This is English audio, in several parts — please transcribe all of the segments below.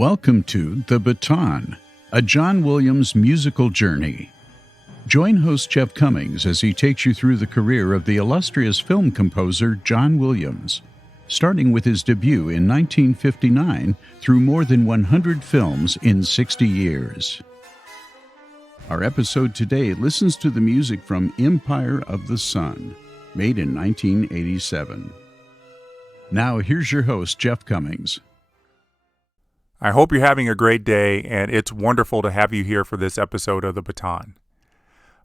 Welcome to The Baton, a John Williams musical journey. Join host Jeff Commings as he takes you through the career of the illustrious film composer John Williams, starting with his debut in 1959 through more than 100 films in 60 years. Our episode today listens to the music from Empire of the Sun, made in 1987. Now here's your host, Jeff Commings. I hope you're having a great day, and it's wonderful to have you here for this episode of The Baton.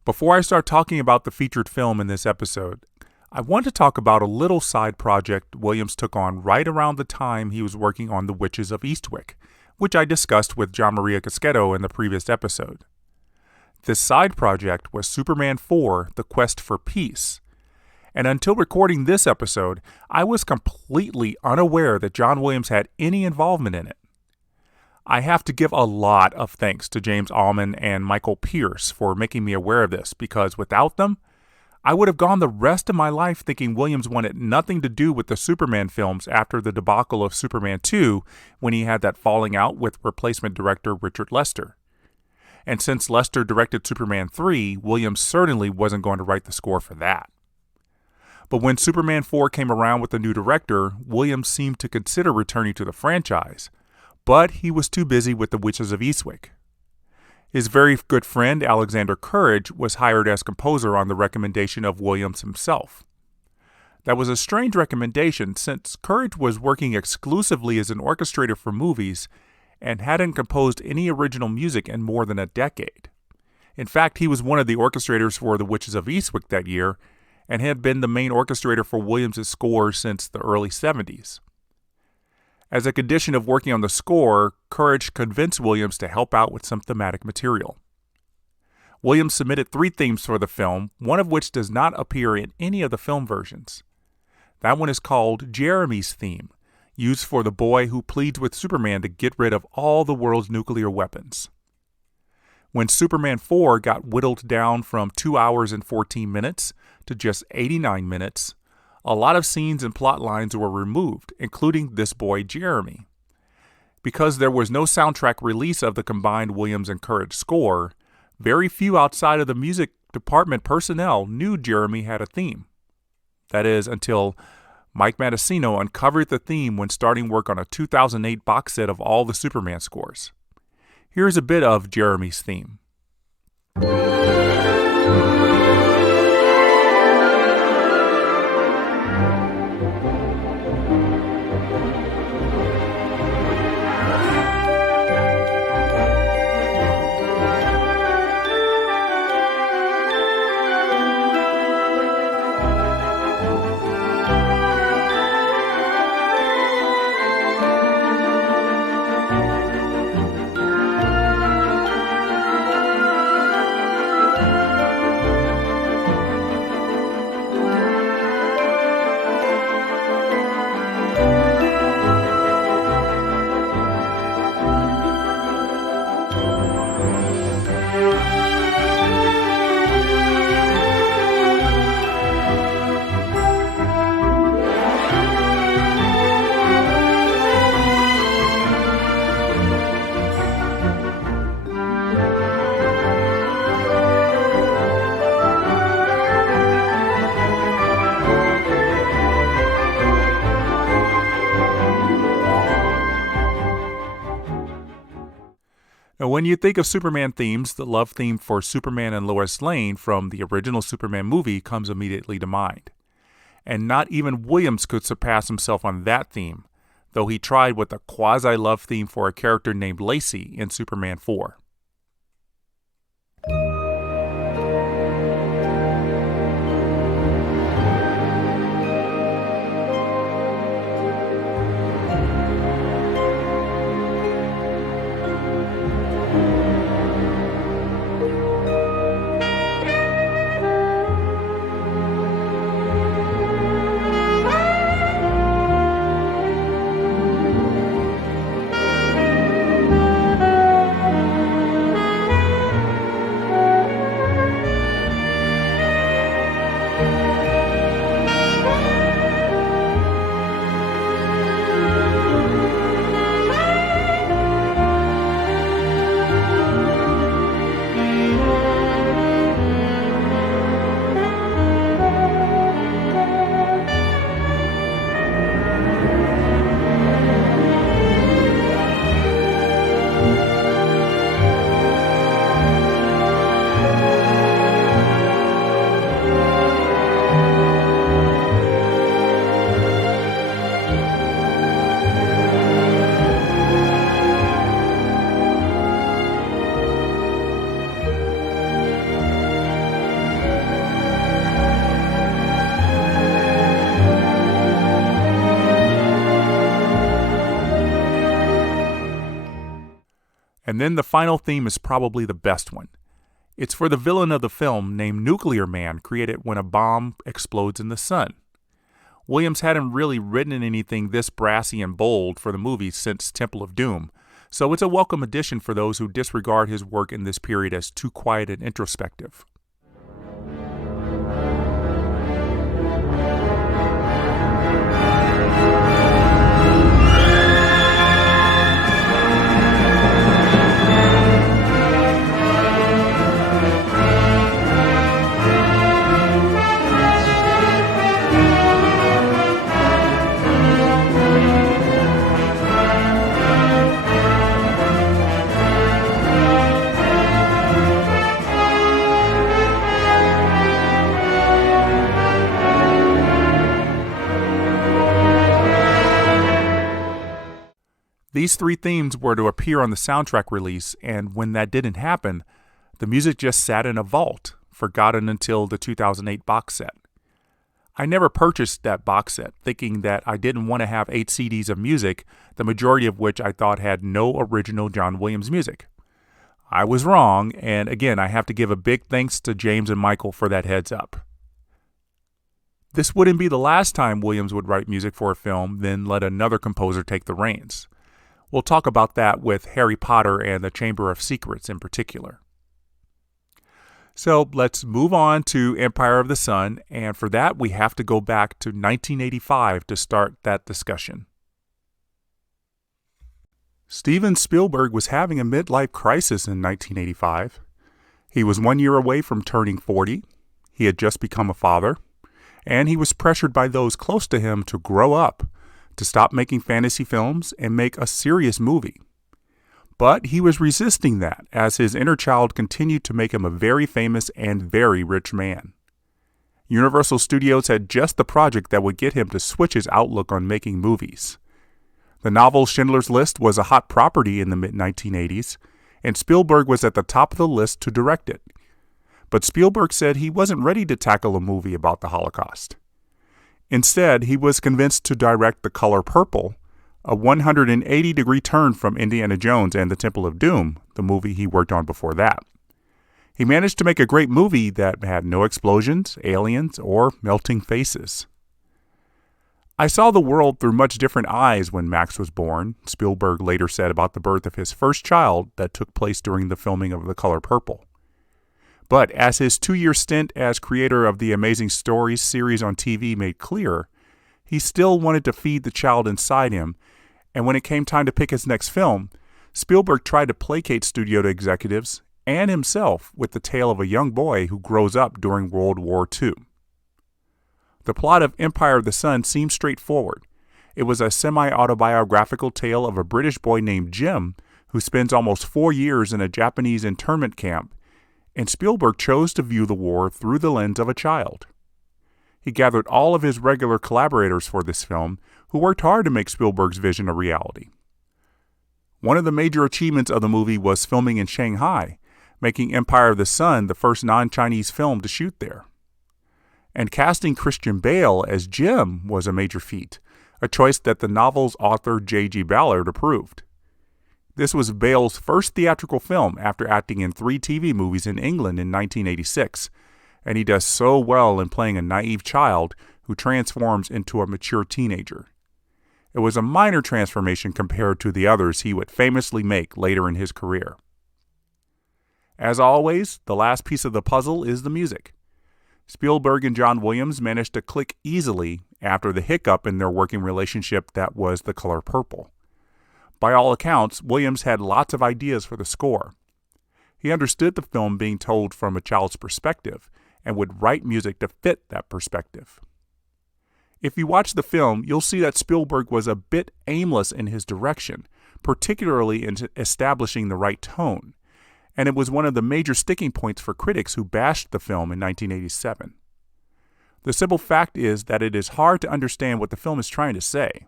Before I start talking about the featured film in this episode, I want to talk about a little side project Williams took on right around the time he was working on The Witches of Eastwick, which I discussed with John Maria Cascetto in the previous episode. This side project was Superman 4: The Quest for Peace. And until recording this episode, I was completely unaware that John Williams had any involvement in it. I have to give a lot of thanks to James Allman and Michael Pierce for making me aware of this, because without them, I would have gone the rest of my life thinking Williams wanted nothing to do with the Superman films after the debacle of Superman 2 when he had that falling out with replacement director Richard Lester. And since Lester directed Superman 3, Williams certainly wasn't going to write the score for that. But when Superman 4 came around with a new director, Williams seemed to consider returning to the franchise, but he was too busy with The Witches of Eastwick. His very good friend Alexander Courage was hired as composer on the recommendation of Williams himself. That was a strange recommendation since Courage was working exclusively as an orchestrator for movies and hadn't composed any original music in more than a decade. In fact, he was one of the orchestrators for The Witches of Eastwick that year and had been the main orchestrator for Williams' score since the early 70s. As a condition of working on the score, Courage convinced Williams to help out with some thematic material. Williams submitted 3 themes for the film, one of which does not appear in any of the film versions. That one is called Jeremy's Theme, used for the boy who pleads with Superman to get rid of all the world's nuclear weapons. When Superman 4 got whittled down from 2 hours and 14 minutes to just 89 minutes, a lot of scenes and plot lines were removed, including this boy Jeremy. Because there was no soundtrack release of the combined Williams and Courage score, very few outside of the music department personnel knew Jeremy had a theme. That is, until Mike Matessino uncovered the theme when starting work on a 2008 box set of all the Superman scores. Here's a bit of Jeremy's theme. Now, when you think of Superman themes, the love theme for Superman and Lois Lane from the original Superman movie comes immediately to mind. And not even Williams could surpass himself on that theme, though he tried with a quasi-love theme for a character named Lacey in Superman 4. And then the final theme is probably the best one. It's for the villain of the film named Nuclear Man, created when a bomb explodes in the sun. Williams hadn't really written anything this brassy and bold for the movie since Temple of Doom, so it's a welcome addition for those who disregard his work in this period as too quiet and introspective. These three themes were to appear on the soundtrack release, and when that didn't happen, the music just sat in a vault, forgotten until the 2008 box set. I never purchased that box set, thinking that I didn't want to have 8 CDs of music, the majority of which I thought had no original John Williams music. I was wrong, and again, I have to give a big thanks to James and Michael for that heads up. This wouldn't be the last time Williams would write music for a film, then let another composer take the reins. We'll talk about that with Harry Potter and the Chamber of Secrets in particular. So let's move on to Empire of the Sun, and for that we have to go back to 1985 to start that discussion. Steven Spielberg was having a midlife crisis in 1985. He was 1 year away from turning 40, he had just become a father, and he was pressured by those close to him to grow up, to stop making fantasy films and make a serious movie. But he was resisting that as his inner child continued to make him a very famous and very rich man. Universal Studios had just the project that would get him to switch his outlook on making movies. The novel Schindler's List was a hot property in the mid-1980s, and Spielberg was at the top of the list to direct it. But Spielberg said he wasn't ready to tackle a movie about the Holocaust. Instead, he was convinced to direct The Color Purple, a 180-degree turn from Indiana Jones and the Temple of Doom, the movie he worked on before that. He managed to make a great movie that had no explosions, aliens, or melting faces. I saw the world through much different eyes when Max was born, Spielberg later said about the birth of his first child that took place during the filming of The Color Purple. But as his 2-year stint as creator of the Amazing Stories series on TV made clear, he still wanted to feed the child inside him, and when it came time to pick his next film, Spielberg tried to placate studio executives and himself with the tale of a young boy who grows up during World War II. The plot of Empire of the Sun seemed straightforward. It was a semi-autobiographical tale of a British boy named Jim who spends almost 4 years in a Japanese internment camp, and Spielberg chose to view the war through the lens of a child. He gathered all of his regular collaborators for this film, who worked hard to make Spielberg's vision a reality. One of the major achievements of the movie was filming in Shanghai, making Empire of the Sun the first non-Chinese film to shoot there. And casting Christian Bale as Jim was a major feat, a choice that the novel's author J.G. Ballard approved. This was Bale's first theatrical film after acting in 3 TV movies in England in 1986, and he does so well in playing a naive child who transforms into a mature teenager. It was a minor transformation compared to the others he would famously make later in his career. As always, the last piece of the puzzle is the music. Spielberg and John Williams managed to click easily after the hiccup in their working relationship that was The Color Purple. By all accounts, Williams had lots of ideas for the score. He understood the film being told from a child's perspective and would write music to fit that perspective. If you watch the film, you'll see that Spielberg was a bit aimless in his direction, particularly in establishing the right tone, and it was one of the major sticking points for critics who bashed the film in 1987. The simple fact is that it is hard to understand what the film is trying to say.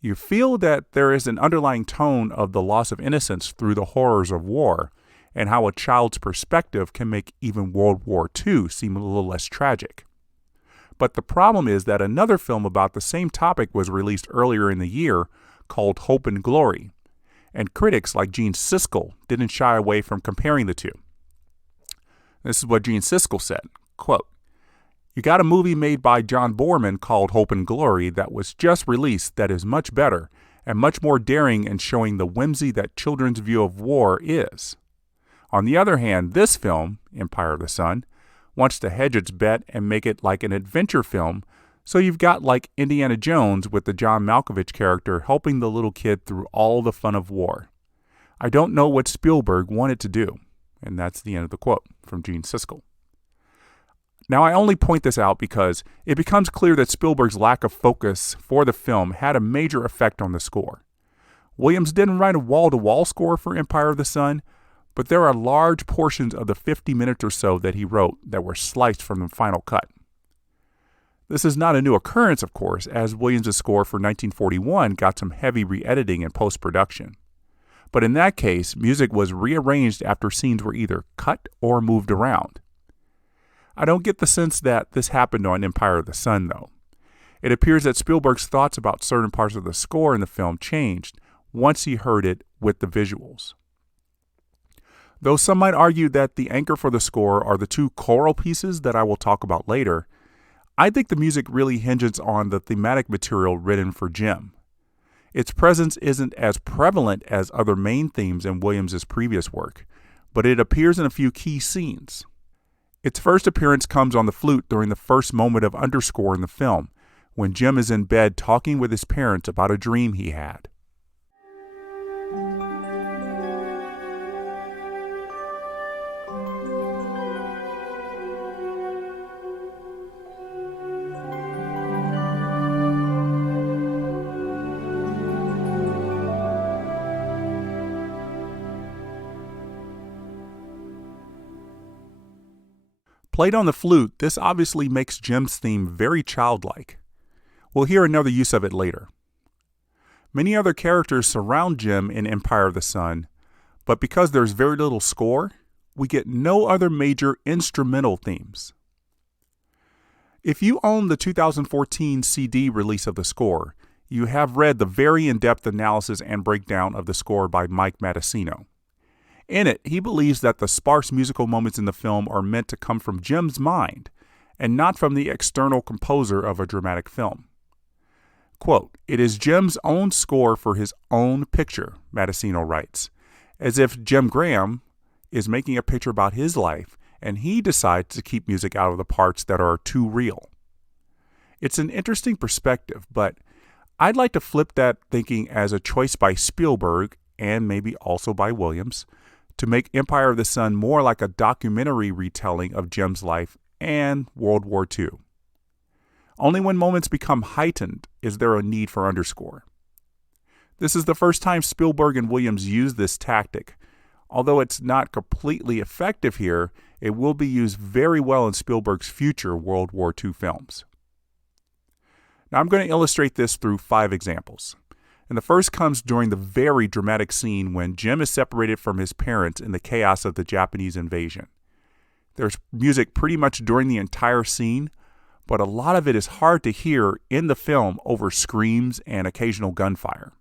You feel that there is an underlying tone of the loss of innocence through the horrors of war, and how a child's perspective can make even World War II seem a little less tragic. But the problem is that another film about the same topic was released earlier in the year called Hope and Glory, and critics like Gene Siskel didn't shy away from comparing the two. This is what Gene Siskel said, quote, "You got a movie made by John Boorman called Hope and Glory that was just released that is much better and much more daring in showing the whimsy that children's view of war is. On the other hand, this film, Empire of the Sun, wants to hedge its bet and make it like an adventure film, so you've got like Indiana Jones with the John Malkovich character helping the little kid through all the fun of war. I don't know what Spielberg wanted to do." And that's the end of the quote from Gene Siskel. Now, I only point this out because it becomes clear that Spielberg's lack of focus for the film had a major effect on the score. Williams didn't write a wall-to-wall score for Empire of the Sun, but there are large portions of the 50 minutes or so that he wrote that were sliced from the final cut. This is not a new occurrence, of course, as Williams' score for 1941 got some heavy re-editing and post-production. But in that case, music was rearranged after scenes were either cut or moved around. I don't get the sense that this happened on Empire of the Sun, though. It appears that Spielberg's thoughts about certain parts of the score in the film changed once he heard it with the visuals. Though some might argue that the anchor for the score are the two choral pieces that I will talk about later, I think the music really hinges on the thematic material written for Jim. Its presence isn't as prevalent as other main themes in Williams' previous work, but it appears in a few key scenes. Its first appearance comes on the flute during the first moment of underscore in the film, when Jim is in bed talking with his parents about a dream he had. Played on the flute, this obviously makes Jim's theme very childlike. We'll hear another use of it later. Many other characters surround Jim in Empire of the Sun, but because there's very little score, we get no other major instrumental themes. If you own the 2014 CD release of the score, you have read the very in-depth analysis and breakdown of the score by Mike Matessino. In it, he believes that the sparse musical moments in the film are meant to come from Jim's mind and not from the external composer of a dramatic film. Quote, "It is Jim's own score for his own picture," Matessino writes, as if Jim Graham is making a picture about his life and he decides to keep music out of the parts that are too real. It's an interesting perspective, but I'd like to flip that thinking as a choice by Spielberg, and maybe also by Williams, to make Empire of the Sun more like a documentary retelling of Jim's life and World War II. Only when moments become heightened is there a need for underscore. This is the first time Spielberg and Williams used this tactic. Although it's not completely effective here, it will be used very well in Spielberg's future World War II films. Now I'm going to illustrate this through 5 examples. And the first comes during the very dramatic scene when Jim is separated from his parents in the chaos of the Japanese invasion. There's music pretty much during the entire scene, but a lot of it is hard to hear in the film over screams and occasional gunfire.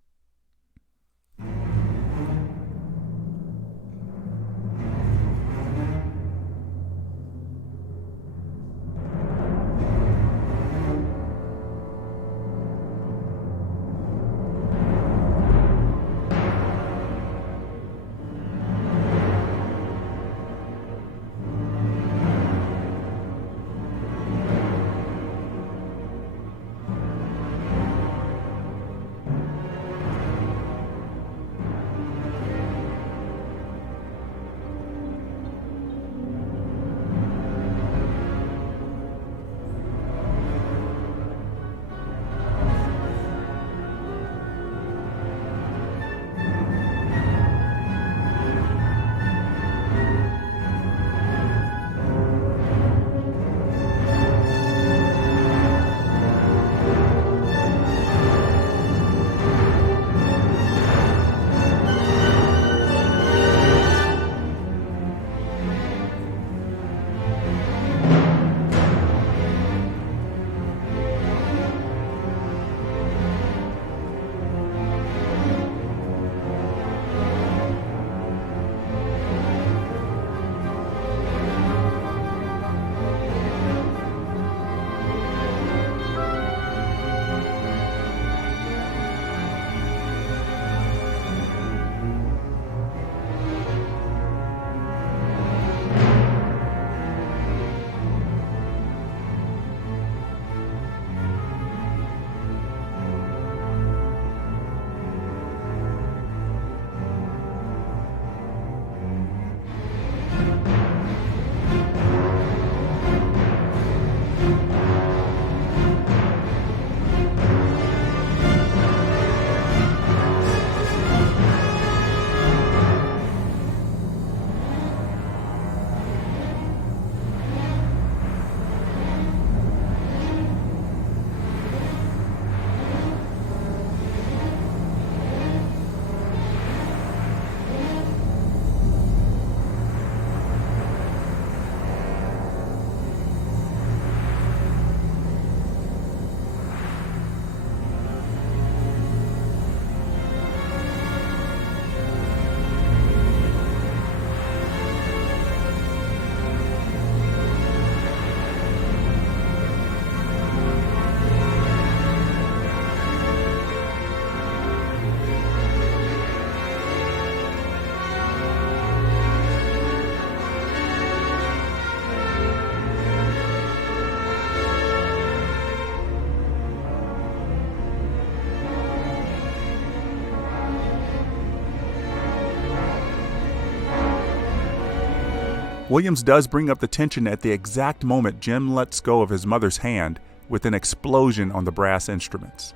Williams does bring up the tension at the exact moment Jim lets go of his mother's hand with an explosion on the brass instruments.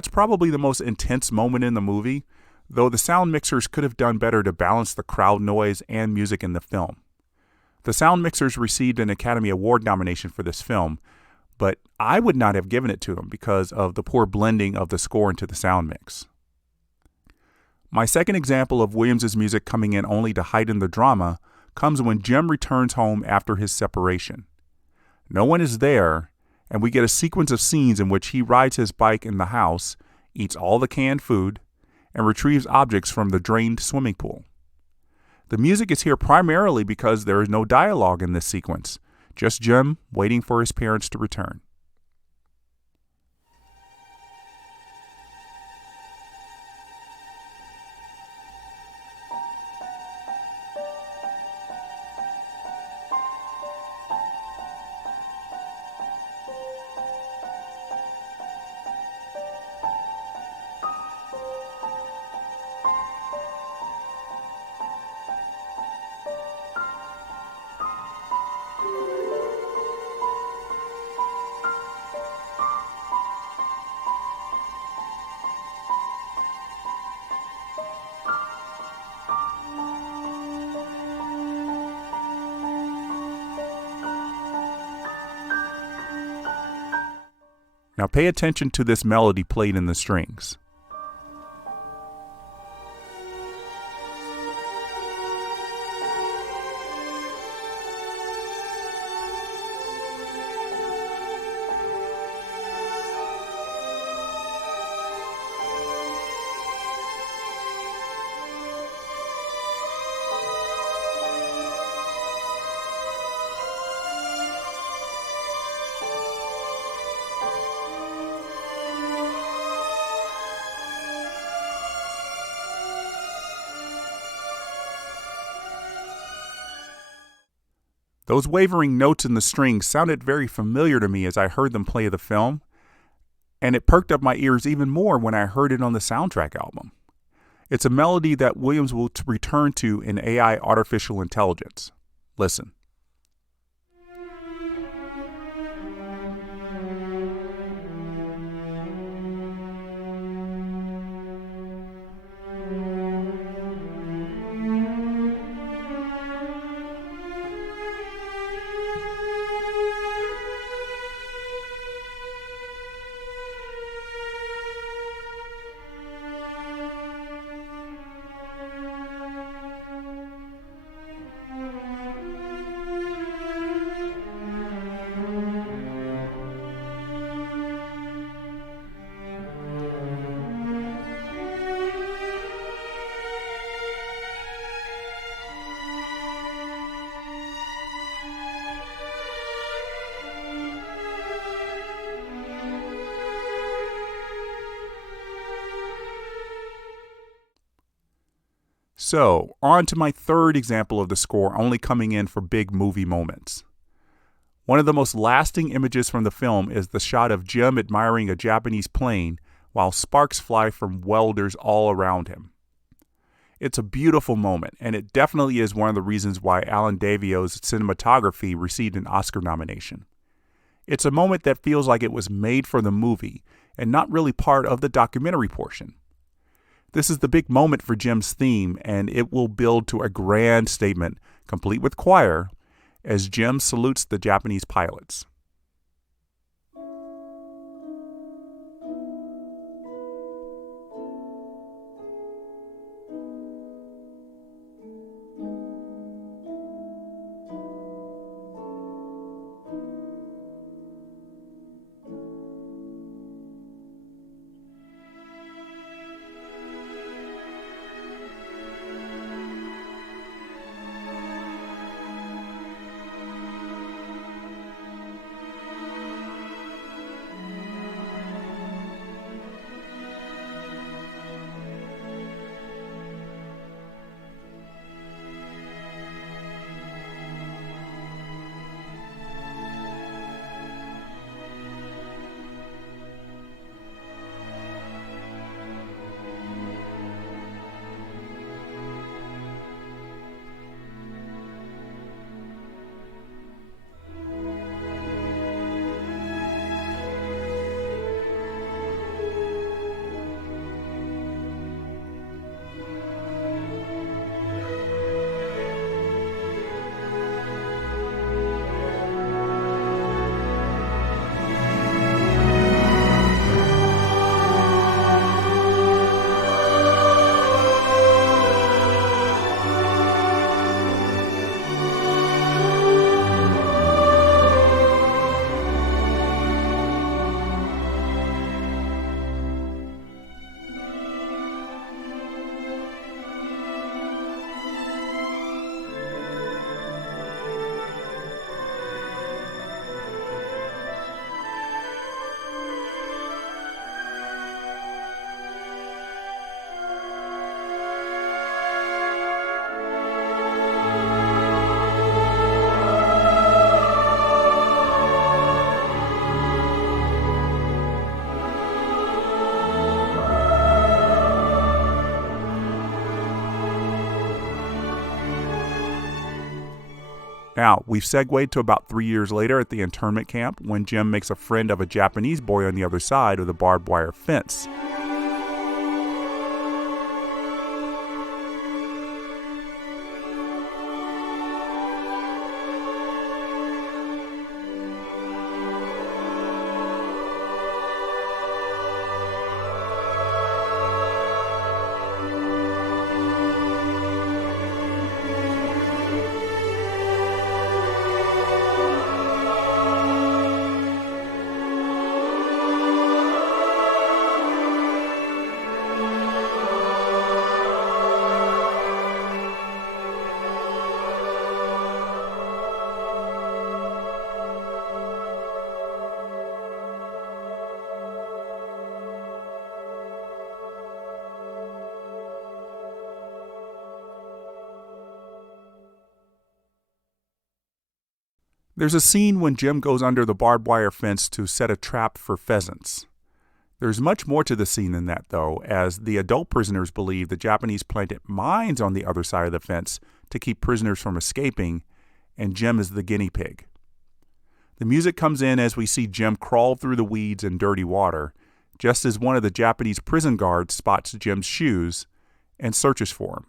That's probably the most intense moment in the movie, though the sound mixers could have done better to balance the crowd noise and music in the film. The sound mixers received an Academy Award nomination for this film, but I would not have given it to them because of the poor blending of the score into the sound mix. My second example of Williams' music coming in only to heighten the drama comes when Jim returns home after his separation. No one is there, and we get a sequence of scenes in which he rides his bike in the house, eats all the canned food, and retrieves objects from the drained swimming pool. The music is here primarily because there is no dialogue in this sequence, just Jim waiting for his parents to return. Now pay attention to this melody played in the strings. Those wavering notes in the strings sounded very familiar to me as I heard them play the film, and it perked up my ears even more when I heard it on the soundtrack album. It's a melody that Williams will return to in AI Artificial Intelligence. Listen. So, on to my third example of the score only coming in for big movie moments. One of the most lasting images from the film is the shot of Jim admiring a Japanese plane while sparks fly from welders all around him. It's a beautiful moment, and it definitely is one of the reasons why Alan Davio's cinematography received an Oscar nomination. It's a moment that feels like it was made for the movie and not really part of the documentary portion. This is the big moment for Jim's theme, and it will build to a grand statement, complete with choir, as Jim salutes the Japanese pilots. Now, we've segued to about 3 years later at the internment camp when Jim makes a friend of a Japanese boy on the other side of the barbed wire fence. There's a scene when Jim goes under the barbed wire fence to set a trap for pheasants. There's much more to the scene than that, though, as the adult prisoners believe the Japanese planted mines on the other side of the fence to keep prisoners from escaping, and Jim is the guinea pig. The music comes in as we see Jim crawl through the weeds and dirty water, just as one of the Japanese prison guards spots Jim's shoes and searches for him.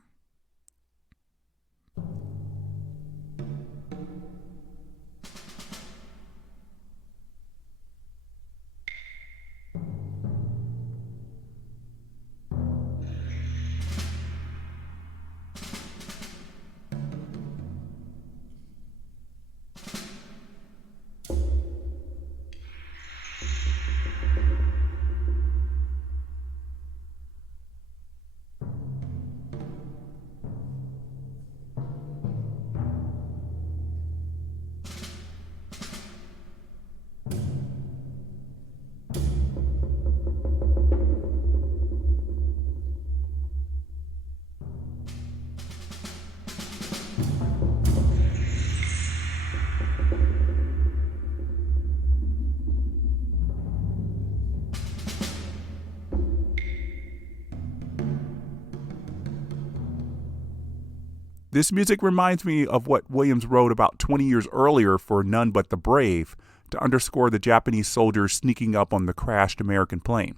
This music reminds me of what Williams wrote about 20 years earlier for None But the Brave to underscore the Japanese soldiers sneaking up on the crashed American plane.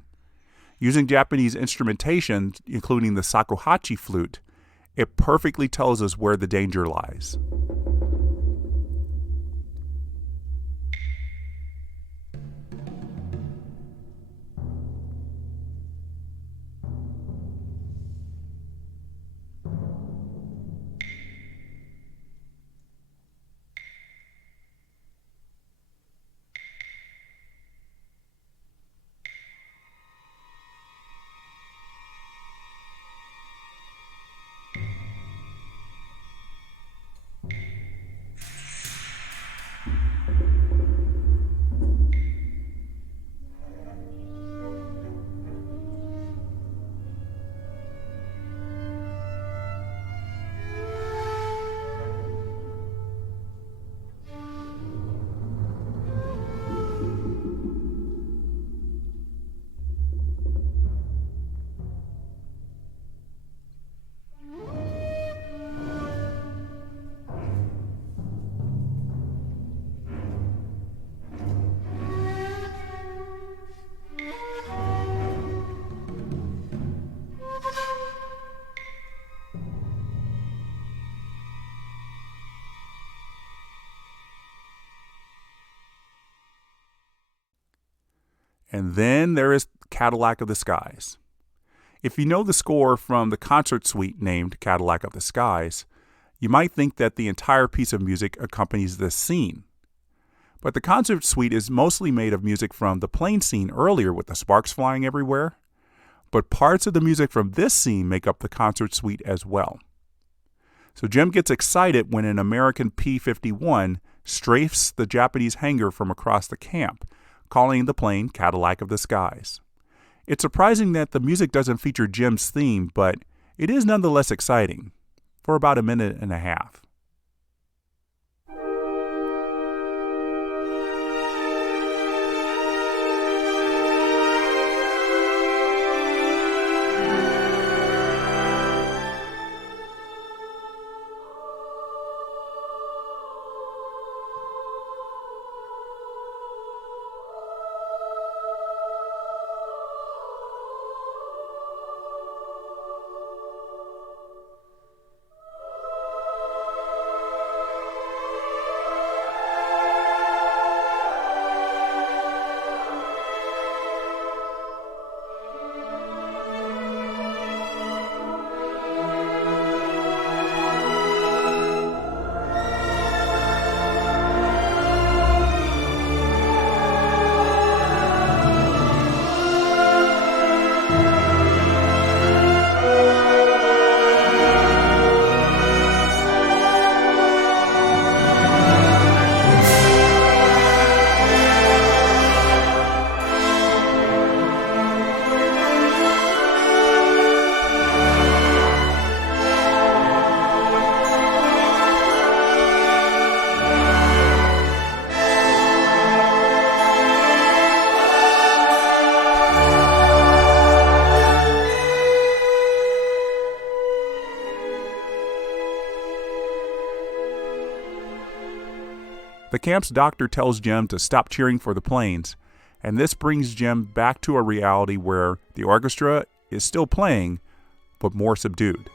Using Japanese instrumentation, including the shakuhachi flute, it perfectly tells us where the danger lies. And then there is Cadillac of the Skies. If you know the score from the concert suite named Cadillac of the Skies, you might think that the entire piece of music accompanies this scene. But the concert suite is mostly made of music from the plane scene earlier with the sparks flying everywhere. But parts of the music from this scene make up the concert suite as well. So Jim gets excited when an American P-51 strafes the Japanese hangar from across the camp, calling the plane Cadillac of the Skies. It's surprising that the music doesn't feature Jim's theme, but it is nonetheless exciting, for about a minute and a half. camp's doctor tells Jim to stop cheering for the planes, and this brings Jim back to a reality where the orchestra is still playing, but more subdued.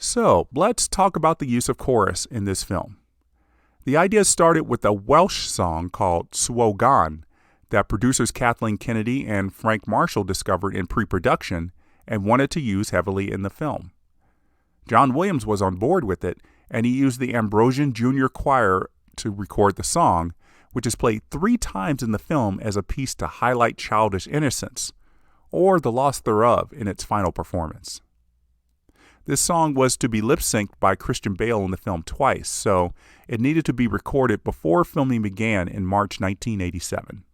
So, let's talk about the use of chorus in this film. The idea started with a Welsh song called Swogan that producers Kathleen Kennedy and Frank Marshall discovered in pre-production and wanted to use heavily in the film. John Williams was on board with it, and he used the Ambrosian Junior Choir to record the song, which is played 3 times in the film as a piece to highlight childish innocence, or the loss thereof in its final performance. This song was to be lip-synced by Christian Bale in the film twice, so it needed to be recorded before filming began in March 1987.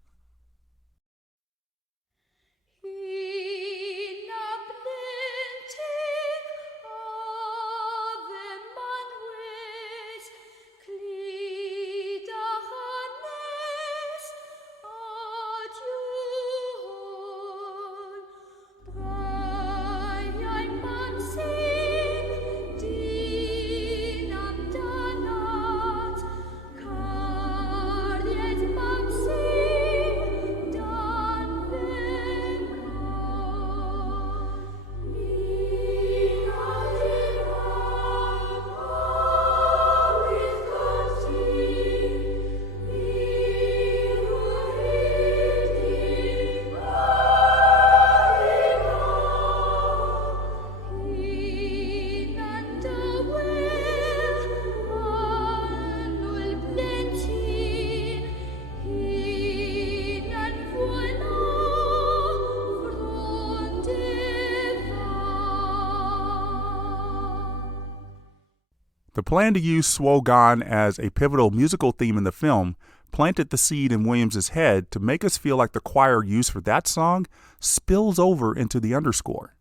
The plan to use Swogan as a pivotal musical theme in the film planted the seed in Williams' head to make us feel like the choir used for that song spills over into the underscore.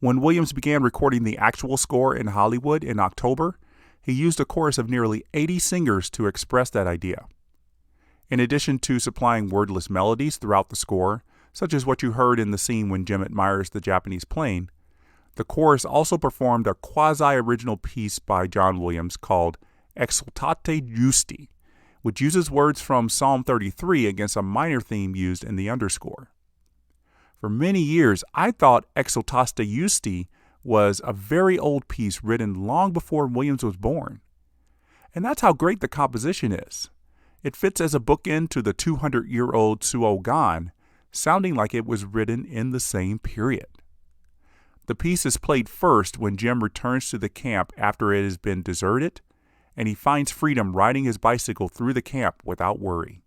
When Williams began recording the actual score in Hollywood in October, he used a chorus of nearly 80 singers to express that idea. In addition to supplying wordless melodies throughout the score, such as what you heard in the scene when Jim admires the Japanese plane, the chorus also performed a quasi-original piece by John Williams called Exultate Justi, which uses words from Psalm 33 against a minor theme used in the underscore. For many years, I thought Exultate Justi was a very old piece written long before Williams was born. And that's how great the composition is. It fits as a bookend to the 200-year-old Swogan, sounding like it was written in the same period. The piece is played first when Jim returns to the camp after it has been deserted, and he finds freedom riding his bicycle through the camp without worry.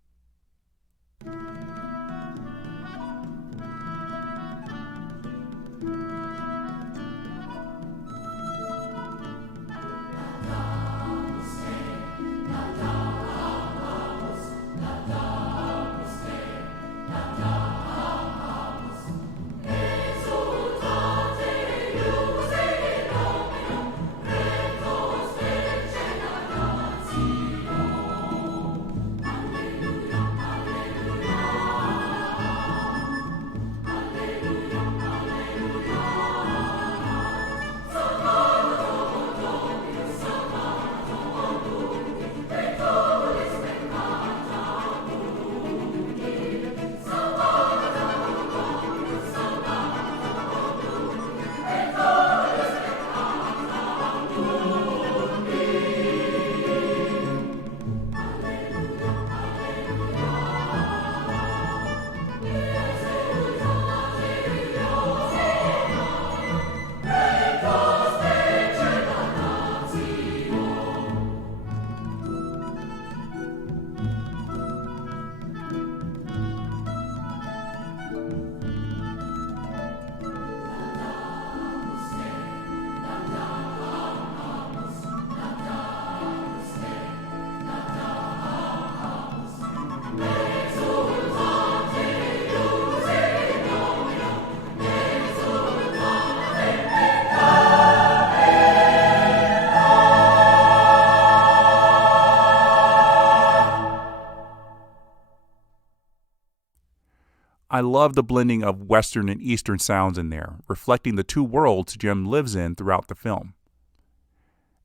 I love the blending of Western and Eastern sounds in there, reflecting the two worlds Jim lives in throughout the film.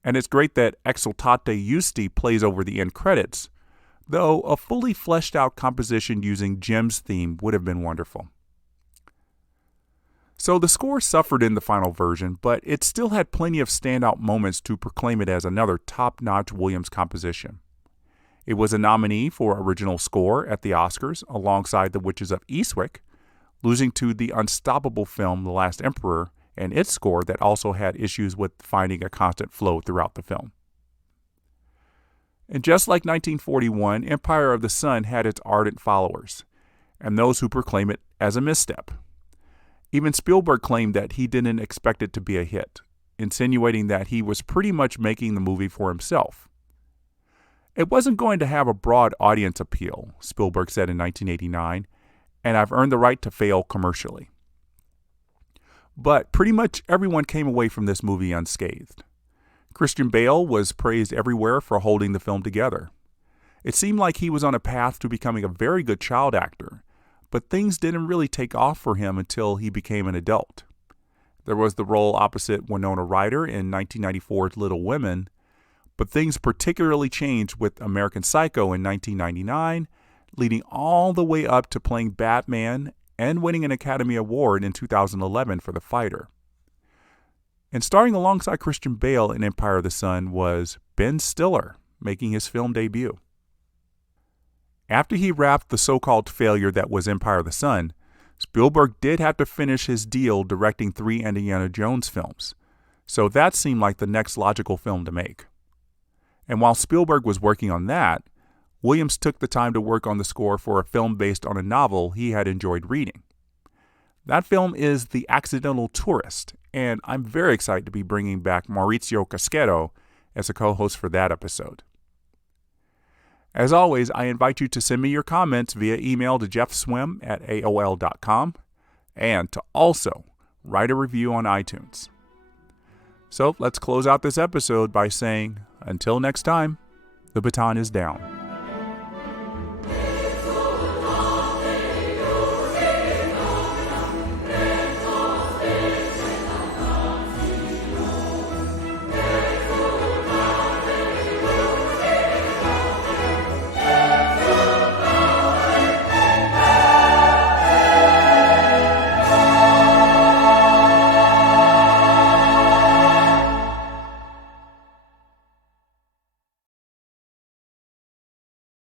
And it's great that Exultate Justi plays over the end credits, though a fully fleshed out composition using Jim's theme would have been wonderful. So the score suffered in the final version, but it still had plenty of standout moments to proclaim it as another top-notch Williams composition. It was a nominee for Original Score at the Oscars alongside The Witches of Eastwick, losing to the unstoppable film The Last Emperor and its score that also had issues with finding a constant flow throughout the film. And just like 1941, Empire of the Sun had its ardent followers, and those who proclaim it as a misstep. Even Spielberg claimed that he didn't expect it to be a hit, insinuating that he was pretty much making the movie for himself. It wasn't going to have a broad audience appeal, Spielberg said in 1989, and I've earned the right to fail commercially. But pretty much everyone came away from this movie unscathed. Christian Bale was praised everywhere for holding the film together. It seemed like he was on a path to becoming a very good child actor, but things didn't really take off for him until he became an adult. There was the role opposite Winona Ryder in 1994's Little Women, but things particularly changed with American Psycho in 1999, leading all the way up to playing Batman and winning an Academy Award in 2011 for The Fighter. And starring alongside Christian Bale in Empire of the Sun was Ben Stiller, making his film debut. After he wrapped the so-called failure that was Empire of the Sun, Spielberg did have to finish his deal directing 3 Indiana Jones films, so that seemed like the next logical film to make. And while Spielberg was working on that, Williams took the time to work on the score for a film based on a novel he had enjoyed reading. That film is The Accidental Tourist, and I'm very excited to be bringing back Maurizio Caschetto as a co-host for that episode. As always, I invite you to send me your comments via email to jeffswim@aol.com and to also write a review on iTunes. So let's close out this episode by saying, until next time, the baton is down.